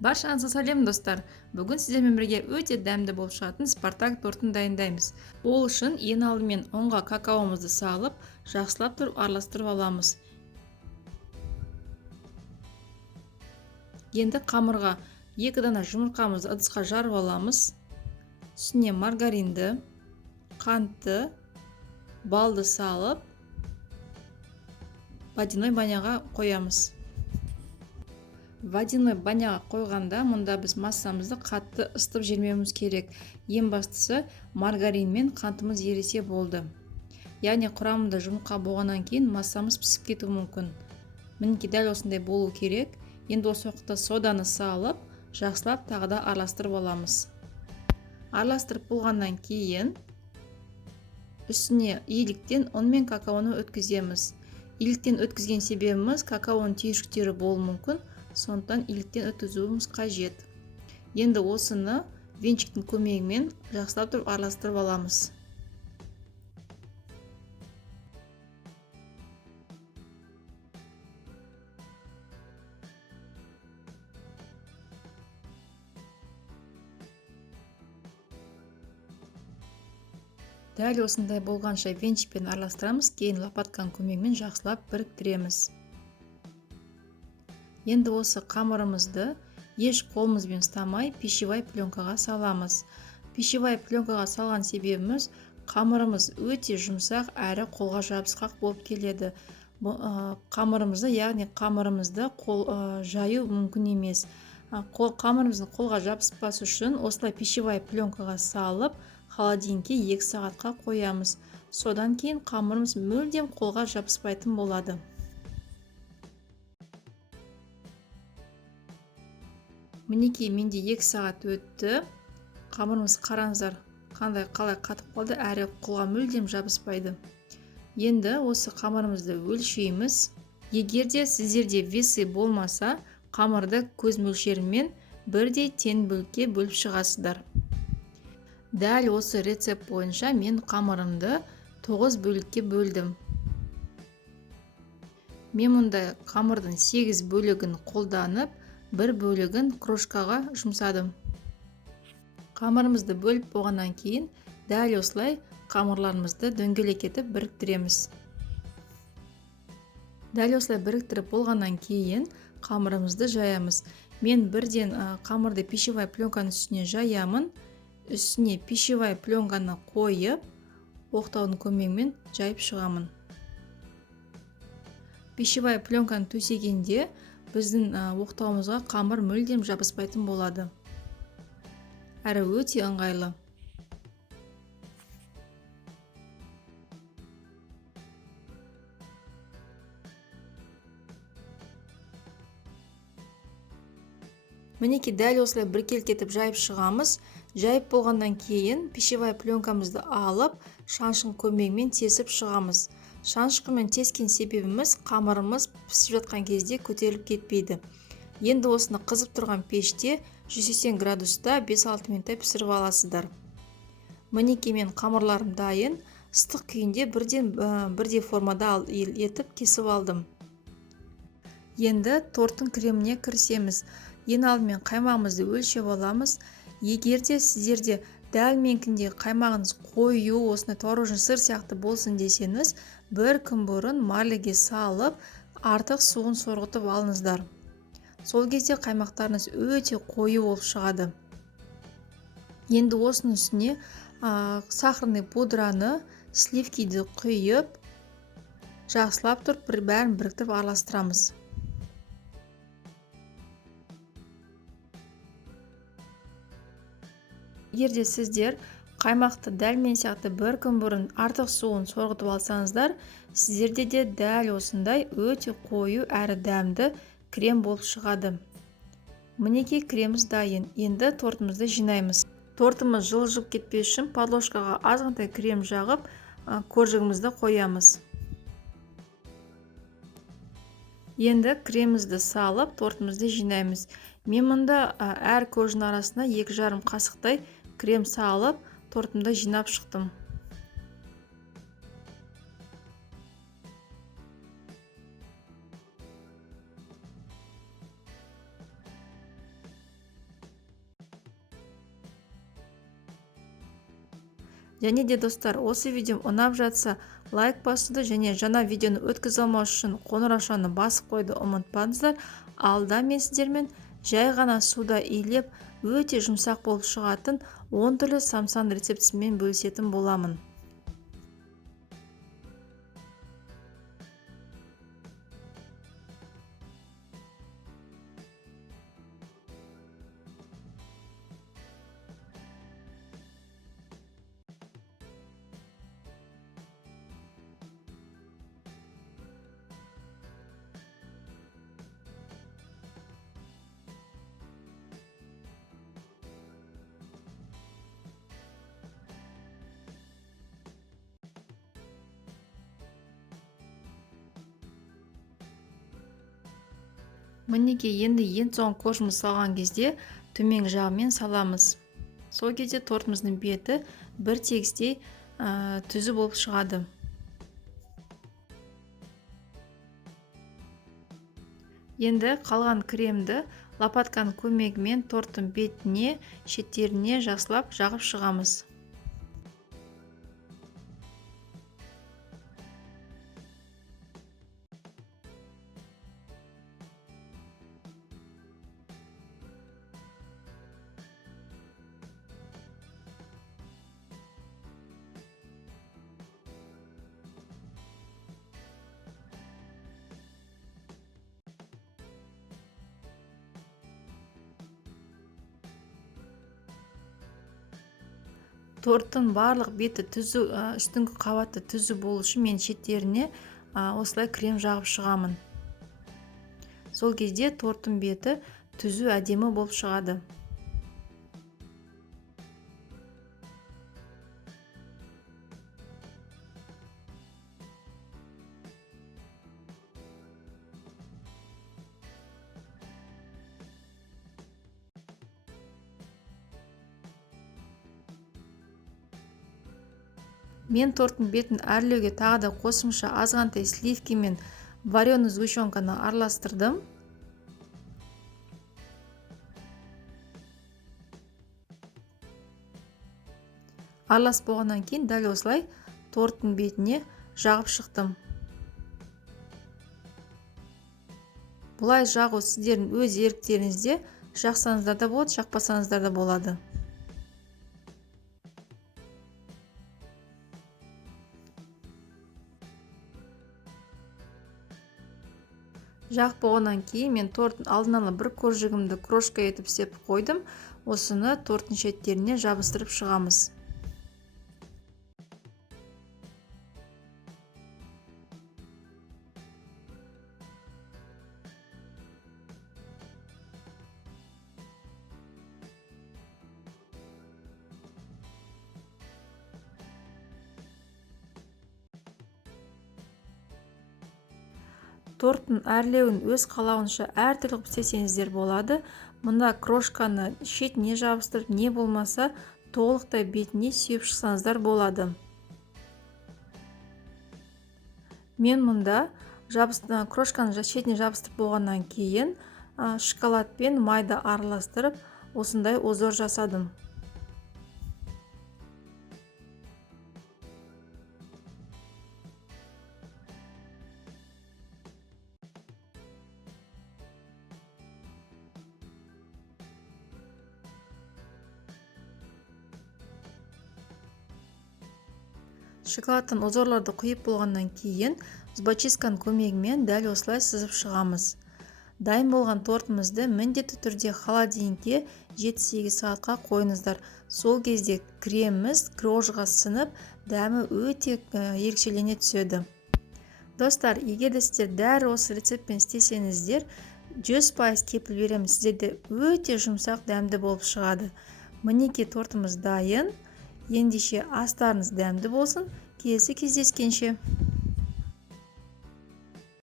Баршаңызға сәлем достар. Бүгін сіздермен бірге өте дәмді болып шығатын Спартак тортын дайындаймыз. Ол үшін ең алдымен ұнға какаомызды салып, жақсылап тұрып араластырып аламыз. Енді қамырға 2 дана жұмыртқамызды ыдысқа жарып аламыз. Үстіне маргаринді, қантты, балды салып, водяной баняға қоямыз. Водяной баняға қойғанда мұнда біз массамызды қатты ысытып жібермеуіміз керек. Ең бастысы маргарин мен қантымыз ерісе болды. Яғни құрамында жұмыртқа болғаннан кейін массамыз пісіп кетуі мүмкін. Мінекей дәл осындай болу керек. Енді осы уақытта соданы салып, жақсылап тағы да араластырып аламыз. Араластырып болғаннан кейін үстіне иіліктен ұн мен какаоны өткіземіз. Иіліктен өткізген себебіміз какаоның түйіршіктері болуы мүмкін. Сондықтан иіліктен өткізуіміз қажет. Енді осыны венчиктің көмегімен жақсылап тұрып араластырып аламыз. Дәл осындай болғанша венчикпен араластырамыз, кейін лопатканың көмегімен жақсылап біріктіреміз. Енді осы қамырымызды еш қолымызбен ұстамай пищевой пленкаға саламыз. Пищевой пленкаға салған себебіміз қамырымыз өте жұмсақ әрі қолға жабысқақ болып келеді. Қамырымызды, яғни қамырымызды жаю мүмкін емес. Қамырымыздың қолға жабыспас үшін осылай пищевой пленкаға салып, холодильникке 2 сағатқа қоямыз. Содан кейін қамырымыз мүлдем қолға жабыспайтын болады. Мінекей менде 2 сағат өтті. Қамырымыз қараңыздар, қалай қатып қалды, әрі қолға мүлдем жабыспайды. Енді осы қамырымызды өлшейміз. Егерде сіздерде весы болмаса, қамырды көз мөлшерімен бірдей тең бөлікке бөліп шығасыздар. Дәл осы рецепт бойынша мен қамырымды 9 бөлікке бөлдім. Мен мұнда қамырдың 8 бөлігін қолданып, 1 бөлігін крошкаға жұмсадым. Қамырымызды бөліп болғаннан кейін дәл осылай қамырларымызды дөңгелек етіп біріктіреміз. Дәл осылай біріктіріп болғаннан кейін қамырымызды жаямыз. Мен бірден қамырды пищевой пленканың үстіне жаямын. Үстіне пищевой пленканы қойып, оқтаудың көмегімен жайып шығамын. Пищевой пленканы төсегенде біздің оқтауымызға қамыр мүлдем жабыспайтын болады. Әрі өте ыңғайлы. Мінекей дәл осылай біркелкетіп жайып шығамыз. Жайып болғаннан кейін пищевой пленкамызды алып, шаншқын көмегімен тесіп шығамыз. Шаншқынмен тескен себебіміз қамырымыз пісіп жатқан кезде көтеріліп кетпейді. Енді осыны қызып тұрған пеште 180 градуста 5-6 минуттай пісіріп аласыздар. Мінекей мен қамырларым дайын. Ыстық күйінде бірдей формада етіп кесіп алдым. Енді торттың креміне кірісеміз. Ең алдымен қаймағымызды өлшеп аламыз. Егерде сіздерде дәл менікіндей қаймағыңыз қою, осындай творожный сыр сияқты болсын десеңіз, 1 күн бұрын марлеге салып, артық суын сорғытып алыңыздар. Сол кезде қаймақтарыңыз өте қою болып шығады. Енді осының үстіне сахарный пудраны, сливкиді құйып, жақсылап тұрып бәрін біріктіріп араластырамыз. Егерде сіздер қаймақты дәл мен сияқты 1 күн бұрын артық суын сорғытып алсаңыздар, сіздерде де дәл осындай өте қою әрі дәмді крем болып шығады. Мінекей креміміз дайын. Енді тортымызды жинаймыз. Тортымыз жылжып кетпес үшін подложкаға азғантай крем жағып, коржығымызды қоямыз. Енді кремімізді салып, тортымызды жинаймыз. Мен мұнда әр коржың арасына 2,5 қасықтай крем салып, тортымды жинап шықтым. Және де достар, осы видеом ұнап жатса лайк басуды және жаңа видеоны өткізе алмау үшін қоңыраушаны басып қойды ұмытпаңыздар. Алда мен сіздермен жай ғана суда илеп өте жұмсақ болып шығатын 10 түрлі самсан рецептісімен бөлісетін боламын. Мінекей, енді ең соңғы коржымыз салған кезде төменгі жағымен саламыз. Сол кезде тортымыздың беті бір тегістей түзу болып шығады. Енді қалған кремді лопатканың көмегімен торттың бетіне, шеттеріне жақсылап жағып шығамыз. Торттың барлық беті түзу, үстіңгі қабаты түзу болу үшін мен шеттеріне осылай крем жағып шығамын. Сол кезде торттың беті түзу, әдемі болып шығады. Мен торттың бетін әрлеуге тағы да қосымша азғантай сливки мен вареный сгущенканы араластырдым. Араласып болғаннан кейін дәл осылай торттың бетіне жағып шықтым. Бұлай жағу сіздердің өз еріктеріңізде, жақсаңыздар да болады, жақпасаңыздар да болады. Жағып болғаннан кейін мен торттың алдын ала бір коржығымды крошка етіп сепіп қойдым. Осыны торттың шеттеріне жабыстырып шығамыз. Торттың әрлеуін өз қалауынша әртүрлі қылып істесеңіздер болады. Мына крошканы шетіне жабыстырып, не болмаса толықтай бетіне сүйіп шықсаңыздар болады. Мен мұнда крошканы шетіне жабыстырып болғаннан кейін шоколад пен майды араластырып, осындай узор жасадым. Шоколадтан узорларды құйып болғаннан кейін зубочистканың көмегімен дәл осылай сызып шығамыз. Дайын болған тортымызды міндетті түрде холодильникке 7-8 сағатқа қойыңыздар. Сол кезде креміміз крожға сынып, дәмі өте ерекшелене түседі. Достар, егер де сіздер дәл осы рецептпен істесеңіздер, 100% кепіл беремін, сіздерде өте жұмсақ дәмді болып шығады. Мінекей тортымыз дайын. Ендеше астарыңыз дәмді болсын. Келесі кездескенше.